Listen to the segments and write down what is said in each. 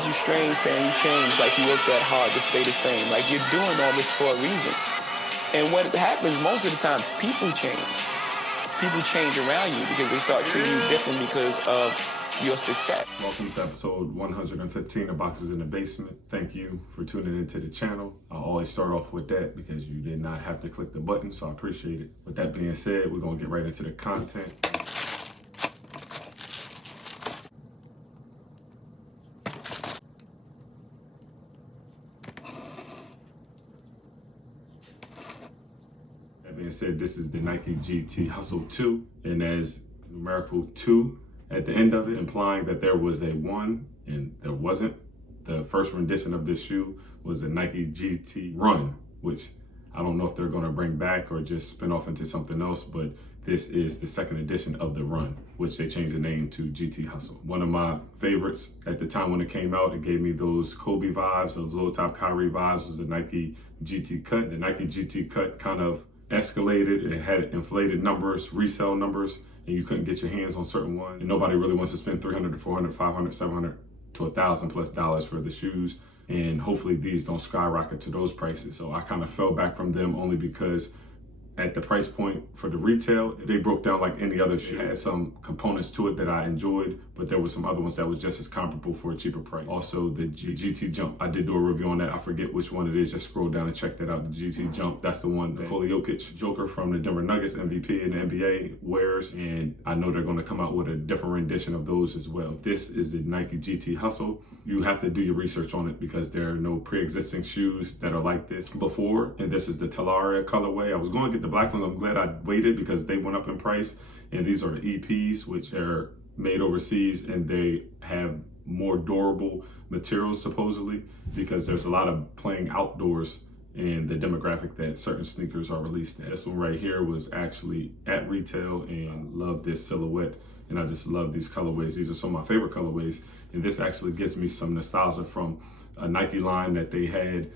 at you strange saying you changed, like you worked that hard to stay the same. Like you're doing all this for a reason. And what happens most of the time, people change. People change around you because they start treating you different because of your success. Welcome to episode 115 of Boxes in the Basement. Thank you for tuning into the channel. I always start off with that because you did not have to click the button, so I appreciate it. With that being said, we're going to get right into the content. That being said, this is the Nike GT Hustle 2, and there's numerical 2 at the end of it, implying that there was a 1, and there wasn't. The first rendition of this shoe was the Nike GT Run, which I don't know if they're going to bring back or just spin off into something else, but this is the second edition of the Run, which they changed the name to GT Hustle. One of my favorites at the time when it came out, it gave me those Kobe vibes, those low top Kyrie vibes, was the Nike GT Cut. The Nike GT Cut kind of escalated. It had inflated numbers, resale numbers, and you couldn't get your hands on certain ones. And nobody really wants to spend $300 to $400, $500, $700 to $1,000+ for the shoes. And hopefully these don't skyrocket to those prices. So I kind of fell back from them only because at the price point for the retail, they broke down like any other shoe. It had some components to it that I enjoyed, but there were some other ones that was just as comparable for a cheaper price. Also, the GT Jump, I did do a review on that. I forget which one it is. Just scroll down and check that out. The GT Jump, that's the one that Nikola Jokic, Joker from the Denver Nuggets, MVP in the NBA, wears. And I know they're going to come out with a different rendition of those as well. This is the Nike GT Hustle. You have to do your research on it because there are no pre-existing shoes that are like this before. And this is the Talaria colorway. I was going to get the black ones. I'm glad I waited because they went up in price. And these are the EPs, which are made overseas, and they have more durable materials supposedly because there's a lot of playing outdoors in the demographic that certain sneakers are released at. This one right here was actually at retail, and love this silhouette. And I just love these colorways. These are some of my favorite colorways. And this actually gives me some nostalgia from a Nike line that they had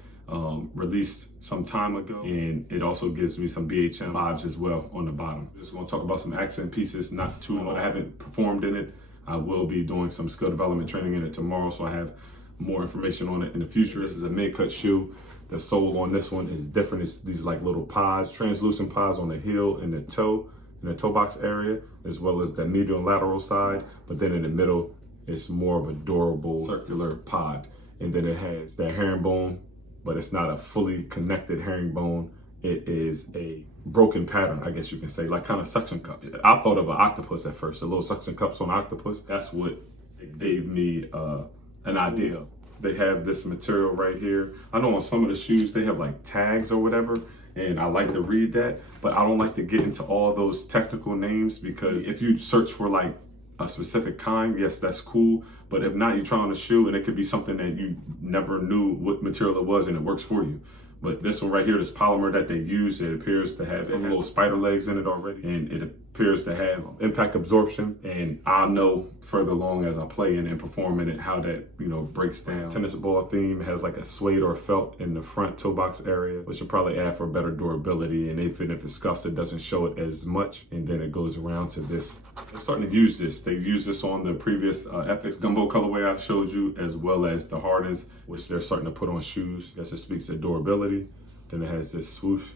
released some time ago. And it also gives me some BHM vibes as well on the bottom. Just gonna talk about some accent pieces, not too long. I haven't performed in it. I will be doing some skill development training in it tomorrow, so I have more information on it in the future. This is a mid-cut shoe. The sole on this one is different. It's these like little pods, translucent pods on the heel and the toe, in the toe box area, as well as the medial and lateral side. But then in the middle, it's more of a durable circular pod. And then it has that herringbone, but it's not a fully connected herringbone. It is a broken pattern, I guess you can say, like kind of suction cups. I thought of an octopus at first, the little suction cups on an octopus. That's what it gave me an idea of. They have this material right here. I know on some of the shoes, they have like tags or whatever, and I like to read that, but I don't like to get into all those technical names because if you search for like a specific kind, yes, that's cool. But if not, you try on a shoe and it could be something that you never knew what material it was and it works for you. But this one right here, this polymer that they use, it appears to have some little spider legs in it already. And it appears to have impact absorption. And I'll know further along as I play in it and perform in it how that, breaks down. Tennis ball theme has like a suede or felt in the front toe box area, which will probably add for better durability. And even if it's scuffed, it doesn't show it as much. And then it goes around to this. They're starting to use this. They've used this on the previous Ethics Gumbo colorway I showed you, as well as the Hardens, which they're starting to put on shoes. I guess it speaks to durability. Then it has this swoosh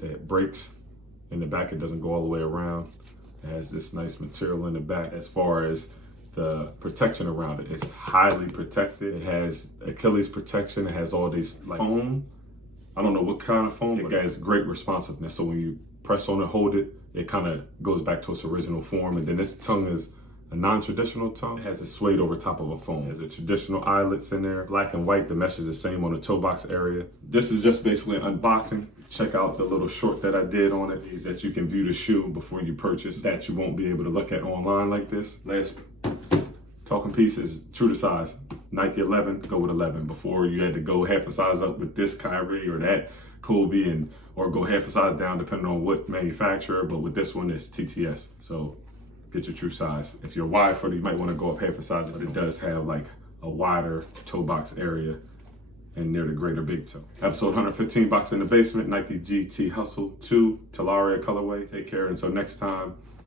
that breaks in the back. It doesn't go all the way around. It has this nice material in the back. As far as the protection around it, it's highly protected. It has Achilles Protection. It has all these like foam. I don't know what kind of foam. It has great responsiveness. So when you press on it, hold it, it kind of goes back to its original form. And then this tongue is a non-traditional tongue. It has a suede over top of a foam. There's a traditional eyelets in there. Black and white, the mesh is the same on the toe box area. This is just basically an unboxing. Check out the little short that I did on it, is that you can view the shoe before you purchase, that you won't be able to look at online like this. Last talking piece is true to size. Nike 11, go with 11. Before you had to go half a size up with this Kyrie or that Kobe, or go half a size down depending on what manufacturer, but with this one it's TTS. So get your true size. If you're wide footed, you might want to go up half a size, but it does have like a wider toe box area and near the greater big toe. Episode 115, Box in the Basement, Nike GT Hustle 2, Talaria colorway. Take care until next time.